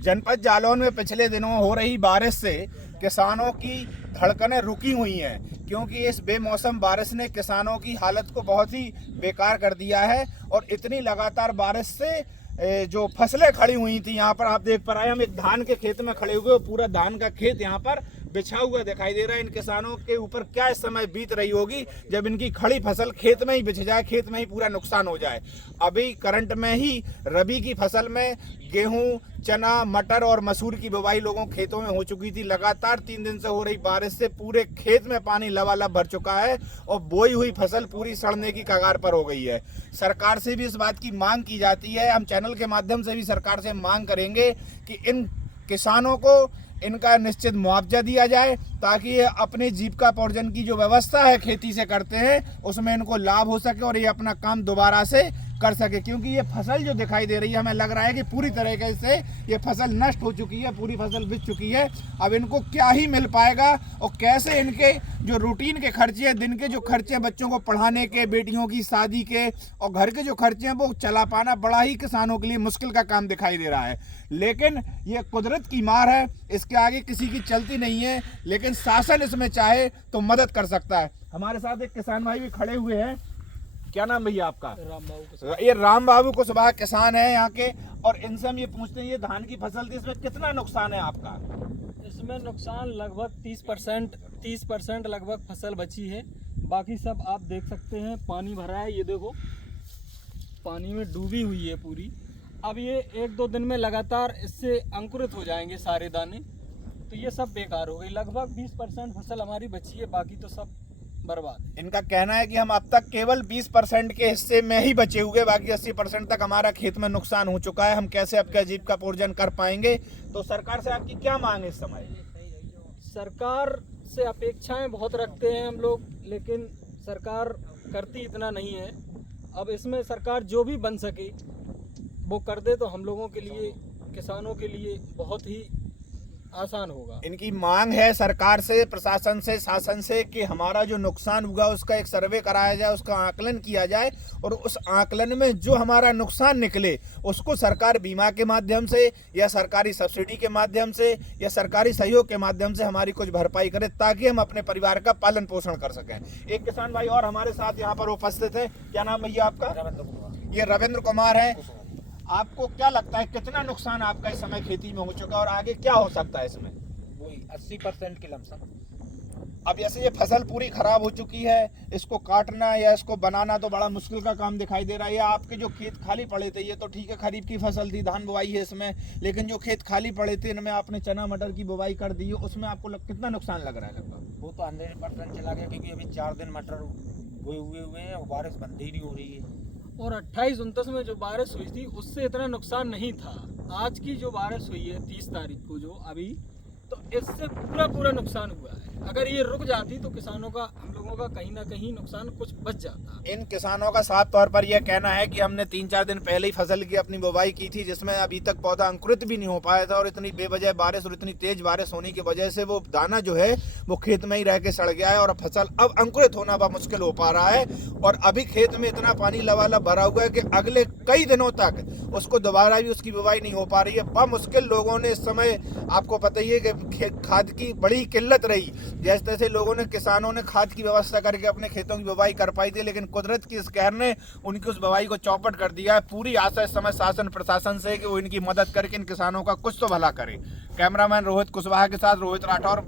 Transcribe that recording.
जनपद जालौन में पिछले दिनों हो रही बारिश से किसानों की धड़कनें रुकी हुई हैं, क्योंकि इस बेमौसम बारिश ने किसानों की हालत को बहुत ही बेकार कर दिया है। और इतनी लगातार बारिश से जो फसलें खड़ी हुई थी, यहाँ पर आप देख पा रहे हैं, हम एक धान के खेत में खड़े हुए, पूरा धान का खेत यहाँ पर बिछा हुआ दिखाई दे रहा है। इन किसानों के ऊपर क्या इस समय बीत रही होगी जब इनकी खड़ी फसल खेत में ही बिछ जाए, खेत में ही पूरा नुकसान हो जाए। अभी करंट में ही रबी की फसल में गेहूं, चना, मटर और मसूर की बुवाई लोगों खेतों में हो चुकी थी। लगातार 3 दिन से हो रही बारिश से पूरे खेत में पानी लबालब भर चुका है और बोई हुई फसल पूरी सड़ने की कगार पर हो गई है। सरकार से भी इस बात की मांग की जाती है, हम चैनल के माध्यम से भी सरकार से मांग करेंगे कि इन किसानों को इनका निश्चित मुआवजा दिया जाए, ताकि ये अपने जीविकोपार्जन की जो व्यवस्था है खेती से करते हैं उसमें इनको लाभ हो सके और ये अपना काम दोबारा से कर सके। क्योंकि ये फसल जो दिखाई दे रही है, हमें लग रहा है कि पूरी तरीके से ये फसल नष्ट हो चुकी है, पूरी फसल बिक चुकी है। अब इनको क्या ही मिल पाएगा और कैसे इनके जो रूटीन के खर्चे हैं, दिन के जो खर्चे हैं, बच्चों को पढ़ाने के, बेटियों की शादी के और घर के जो खर्चे हैं, वो चला पाना बड़ा ही किसानों के लिए मुश्किल का काम दिखाई दे रहा है। लेकिन ये कुदरत की मार है, इसके आगे किसी की चलती नहीं है। लेकिन शासन इसमें चाहे तो मदद कर सकता है। हमारे साथ एक किसान भाई भी खड़े हुए हैं। क्या नाम भैया आपका? राम बाबू। ये राम बाबू कुशवाहा किसान है यहाँ के, और इनसे हम ये पूछते हैं, ये धान की फसल थी, इसमें कितना नुकसान है आपका? इसमें नुकसान लगभग 30% लगभग फसल बची है। बाकी सब आप देख सकते हैं पानी भरा है, ये देखो पानी में डूबी हुई है पूरी। अब ये 1-2 दिन में लगातार इससे अंकुरित हो जाएंगे सारे दाने, तो ये सब बेकार हो गई। लगभग 20% फसल हमारी बची है, बाकी तो सब बर्बाद है। इनका कहना है कि हम अब तक केवल 20% के हिस्से में ही बचे हुए, बाकी 80% तक हमारा खेत में नुकसान हो चुका है। हम कैसे आपका जीविकोपार्जन कर पाएंगे? तो सरकार से आपकी क्या मांग है इस समय? सरकार से अपेक्षाएं बहुत रखते हैं हम लोग, लेकिन सरकार करती इतना नहीं है। अब इसमें सरकार जो भी बन सके वो कर दे तो हम लोगों के लिए, किसानों के लिए बहुत ही आसान होगा। इनकी मांग है सरकार से, प्रशासन से, शासन से कि हमारा जो नुकसान हुआ उसका एक सर्वे कराया जाए, उसका आकलन किया जाए, और उस आकलन में जो हमारा नुकसान निकले उसको सरकार बीमा के माध्यम से या सरकारी सब्सिडी के माध्यम से या सरकारी सहयोग के माध्यम से हमारी कुछ भरपाई करे, ताकि हम अपने परिवार का पालन पोषण कर सकें। एक किसान भाई और हमारे साथ यहाँ पर उपस्थित है। क्या नाम भैया आपका? रविंद्र कुमार। ये रविंद्र कुमार है। आपको क्या लगता है कितना नुकसान आपका इस समय खेती में हो चुका है और आगे क्या हो सकता है इसमें? वही 80% के लमसम। अब जैसे ये फसल पूरी खराब हो चुकी है, इसको काटना या इसको बनाना तो बड़ा मुश्किल का काम दिखाई दे रहा है। आपके जो खेत खाली पड़े थे, ये तो ठीक है खरीफ की फसल थी, धान बुआई है इसमें, लेकिन जो खेत खाली पड़े थे इनमें आपने चना मटर की बुआई कर दी है, उसमें आपको कितना नुकसान लग रहा है लगभग? वो तो 100% चला गया, क्योंकि अभी 4 दिन मटर बोए हुए हैं और बारिश बंद ही नहीं हो रही है। और 28-29 में जो बारिश हुई थी उससे इतना नुकसान नहीं था। आज की जो बारिश हुई है 30 तारीख को जो अभी, तो इससे पूरा नुकसान हुआ है। अगर ये रुक जाती तो किसानों का, हम लोगों का कहीं ना कहीं नुकसान कुछ बच जाता। इन किसानों का साफ तौर पर यह कहना है कि हमने 3-4 दिन पहले ही फसल की अपनी बुवाई की थी, जिसमें अभी तक पौधा अंकुरित भी नहीं हो पाया था, और इतनी बेवजह बारिश और इतनी तेज बारिश होने की वजह से वो दाना जो है वो खेत में ही रह के सड़ गया है और फसल अब अंकुरित होना बहुत मुश्किल हो पा रहा है। और अभी खेत में इतना पानी लबालब भरा हुआ है कि अगले कई दिनों तक उसको दोबारा भी उसकी बुवाई नहीं हो पा रही है। बहुत मुश्किल लोगों ने इस समय, आपको पता ही है कि खाद की बड़ी किल्लत रही, जैसे तैसे लोगों ने, किसानों ने खाद की व्यवस्था करके अपने खेतों की बुवाई कर पाई थी, लेकिन कुदरत की इस कहर ने उनकी उस बुवाई को चौपट कर दिया है। पूरी आशा इस समय शासन प्रशासन से कि वो इनकी मदद करके इन किसानों का कुछ तो भला करे। कैमरामैन रोहित कुशवाहा के साथ रोहित राठौर।